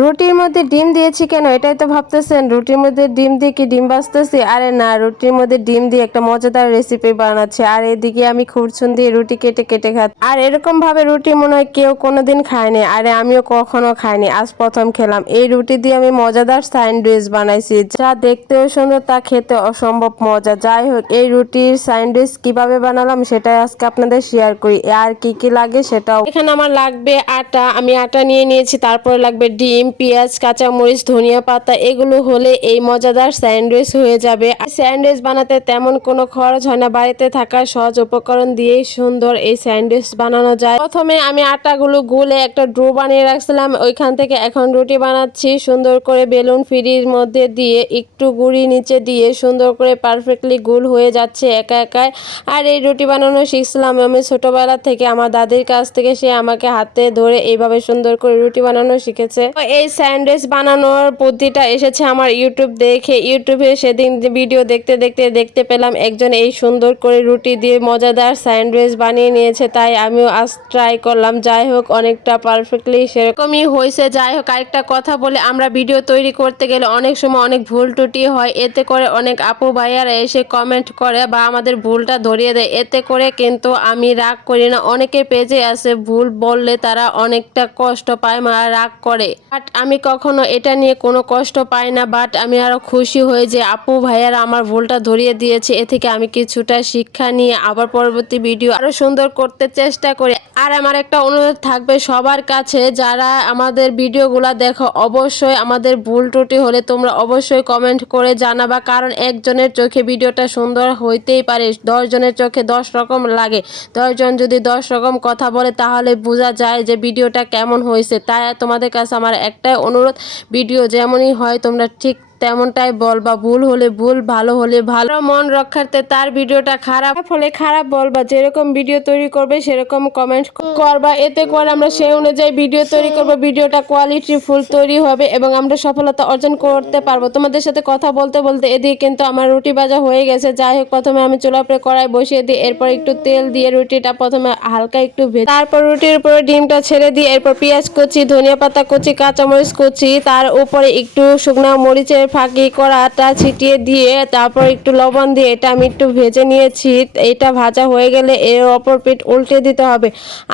রুটির মধ্যে ডিম দিয়েছি কেন, এটাই তো ভাবতেছেন। রুটির মধ্যে ডিম দিয়ে কি ডিম ভাজতেছি? আরে না, রুটির মধ্যে ডিম দিয়ে একটা মজাদার রেসিপি বানাচ্ছে। আর এদিকে আমি খুরচুন দিয়ে রুটি কেটে কেটে খাচ্ছি। আর এরকম ভাবে রুটি মনে হয় কেউ কোনোদিন খায়নি। আরে আমিও কখনো খাইনি, আজ প্রথম খেলাম। এই রুটি দিয়ে আমি মজাদার স্যান্ডউইচ বানাইছি, যা দেখতেও সুন্দর তা খেতে অসম্ভব মজা। যাই হোক, এই রুটির স্যান্ডউইচ কিভাবে বানালাম সেটাই আজকে আপনাদের শেয়ার করি। আর কি কি লাগে সেটাও। এখানে আমার লাগবে আটা, আমি আটা নিয়ে নিয়েছি। তারপরে লাগবে ডিম, পেঁয়াজ, কাঁচামরিচ, ধনিয়া পাতা। এগুলো হলে এই মজাদার স্যান্ডউইচ হয়ে যাবে। আর স্যান্ডউইচ বানাতে তেমন কোনো খরচ হয় না, বাড়িতে থাকা সহজ উপকরণ দিয়েই সুন্দর এই স্যান্ডউইচ বানানো যায়। প্রথমে আমি আটাগুলো গুলে একটা ডো বানিয়ে রাখছিলাম, ওইখান থেকে এখন রুটি বানাচ্ছি। সুন্দর করে বেলুন ফ্রির মধ্যে দিয়ে একটু গুঁড়ি নিচে দিয়ে সুন্দর করে পারফেক্টলি গোল হয়ে যাচ্ছে একা একাই। আর এই রুটি বানানো শিখছিলাম আমি ছোটবেলা থেকে আমার দাদির কাছ থেকে। সে আমাকে হাতে ধরে এইভাবে সুন্দর করে রুটি বানানো শিখেছে। এই স্যান্ডউইচ বানানোর বুদ্ধিটা এসেছে আমার ইউটিউব দেখে। ইউটিউবে সেদিন ভিডিও দেখতে দেখতে দেখতে পেলাম একজন এই সুন্দর করে রুটি দিয়ে মজাদার স্যান্ডউইচ বানিয়ে নিয়েছে, তাই আমিও আজ ট্রাই করলাম। যাই হোক, অনেকটা পারফেক্টলি সেরকমই হয়েছে। যাই হোক, আরেকটা কথা বলে, আমরা ভিডিও তৈরি করতে গেলে অনেক সময় অনেক ভুল ত্রুটি হয়। এতে করে অনেক আপু ভাইয়ারা এসে কমেন্ট করে বা আমাদের ভুলটা ধরিয়ে দেয়। এতে করে কিন্তু আমি রাগ করি না। অনেকের পেজে আছে ভুল বললে তারা অনেকটা কষ্ট পায়, রাগ করে। বাট আমি কখনো এটা নিয়ে কোনো কষ্ট পাই না। বাট আমি আরো খুশি হই যে আপু ভাইয়ারা আমার ভুলটা ধরিয়ে দিয়েছে। এ থেকে আমি কিছুটা শিক্ষা নিয়ে আবার পরবর্তী ভিডিও আরো সুন্দর করতে চেষ্টা করি। আর আমার একটা অনুরোধ থাকবে সবার কাছে, যারা আমাদের ভিডিওগুলো দেখো, অবশ্যই আমাদের ভুল ত্রুটি হলে তোমরা অবশ্যই কমেন্ট করে জানাবা। কারণ একজনের চোখে ভিডিওটা সুন্দর হইতেই পারে, 10 জনের চোখে 10 রকম লাগে। 10 জন যদি 10 রকম কথা বলে তাহলে বোঝা যায় যে ভিডিওটা কেমন হয়েছে। তাই তোমাদের কাছে আমার একটাই অনুরোধ, ভিডিও যেমনই হয় তোমরা ঠিক তেমনটাই বলবা। ভুল হলে ভুল, ভালো হলে ভালো। মন রক্ষার্থে তার ভিডিওটা খারাপ হলে খারাপ বলবা। যেরকম ভিডিও তৈরি করবে সেরকম কমেন্ট করবা। এতে করে আমরা সেই অনুযায়ী ভিডিও তৈরি করবো, ভিডিওটা কোয়ালিটি ফুল তৈরি হবে এবং আমরা সফলতা অর্জন করতে পারবো। তোমাদের সাথে কথা বলতে বলতে এদিকে কিন্তু আমার রুটি ভাজা হয়ে গেছে। যাই হোক, প্রথমে আমি চুলার উপরে কড়াই বসিয়ে দিই, এরপর একটু তেল দিয়ে রুটিটা প্রথমে হালকা একটু ভেজে, তারপর রুটির উপরে ডিমটা ছেড়ে দিয়ে এরপর পেঁয়াজ কুচি, ধনিয়া পাতা কুচি, কাঁচামরিচ কুচি, তার উপরে একটু শুকনো মরিচের ফাঁকি করা আটা ছিটিয়ে দিয়ে তারপর একটু লবণ দিয়ে এটা আমি একটু ভেজে নিয়েছি। এটা ভাজা হয়ে গেলে এর অপর পিঠ উল্টে দিতে হবে।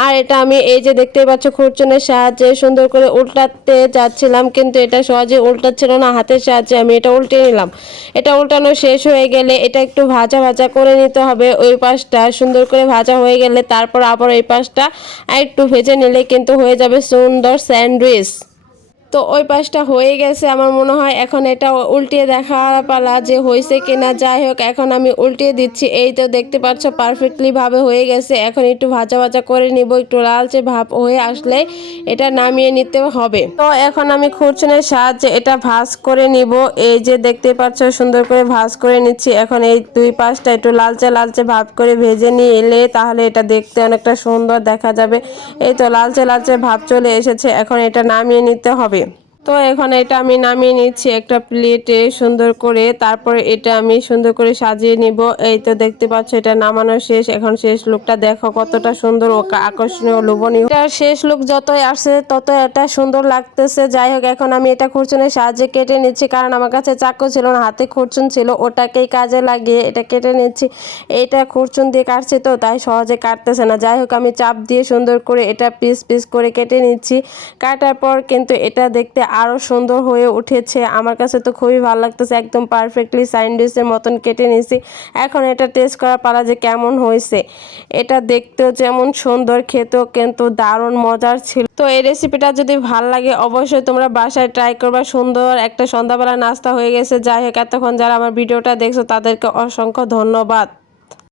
আর এটা আমি এই যে দেখতে পাচ্ছ খুরচুনের সাহায্যে সুন্দর করে উল্টাতে যাচ্ছিলাম, কিন্তু এটা সহজে উল্টাচ্ছিল না। হাতের সাহায্যে আমি এটা উল্টে নিলাম। এটা উল্টানো শেষ হয়ে গেলে এটা একটু ভাজা ভাজা করে নিতে হবে। ওই পাশটা সুন্দর করে ভাজা হয়ে গেলে তারপর আবার ওই পাশটা একটু ভেজে নিলে কিন্তু হয়ে যাবে সুন্দর স্যান্ডউইচ। তো ওই পাশটা হয়ে গেছে আমার মনে হয়। এখন এটা উল্টিয়ে দেখা পালা যে হয়েছে কিনা। যাই হোক, এখন আমি উল্টিয়ে দিচ্ছি। এই তো দেখতে পাচ্ছ পারফেক্টলি ভাবে হয়ে গেছে। এখন একটু ভাজা ভাজা করে নিব, একটু লালচে ভাব হয়ে আসলে এটা নামিয়ে নিতে হবে। তো এখন আমি খুরচুনের সাহায্যে এটা ভাজ করে নিব। এই যে দেখতে পাচ্ছ সুন্দর করে ভাজ করে নিচ্ছি। এখন এই দুই পাশটা একটু লালচে লালচে ভাব করে ভেজে নিলে তাহলে এটা দেখতে অনেকটা সুন্দর দেখা যাবে। এই তো লালচে লালচে ভাব চলে এসেছে, এখন এটা নামিয়ে নিতে হবে। তো এখন এটা আমি নামিয়ে নিচ্ছি একটা প্লেটে সুন্দর করে। তারপরে এটা আমি সুন্দর করে সাজিয়ে নিব। এই তো দেখতে পাচ্ছ এটা নামানো শেষ। এখন শেষ লুকটা দেখো কতটা সুন্দর ও আকর্ষণীয়, লোভনীয়। এটার শেষ লুক যতই আসছে তত এটা সুন্দর লাগতেছে। যাই হোক, এখন আমি এটা খুরচুনের সাহায্যে কেটে নিচ্ছি, কারণ আমার কাছে চাকু ছিল না, হাতে খুরচুন ছিল, ওটাকেই কাজে লাগিয়ে এটা কেটে নিচ্ছি। এইটা খুরচুন দিয়ে কাটছি তো তাই সহজে কাটতেছে না। যাই হোক, আমি চাপ দিয়ে সুন্দর করে এটা পিস পিস করে কেটে নিচ্ছি। কাটার পর কিন্তু এটা দেখতে আরো সুন্দর হয়ে উঠেছে। আমার কাছে তো খুবই ভালো লাগতেছে, একদম পারফেক্টলি স্যান্ডউইচের মতন কেটে নিয়েছি। এখন এটা টেস্ট করার পালা যে কেমন হয়েছে। এটা দেখতেও যেমন সুন্দর, খেতেও কিন্তু দারুণ মজার ছিল। তো এই রেসিপিটা যদি ভালো লাগে অবশ্যই তোমরা বাসায় ট্রাই করবা। সুন্দর একটা সন্ধ্যাবেলা নাস্তা হয়ে গেছে। যাই হোক, এতক্ষণ যারা আমার ভিডিওটা দেখছো তাদেরকে অসংখ্য ধন্যবাদ।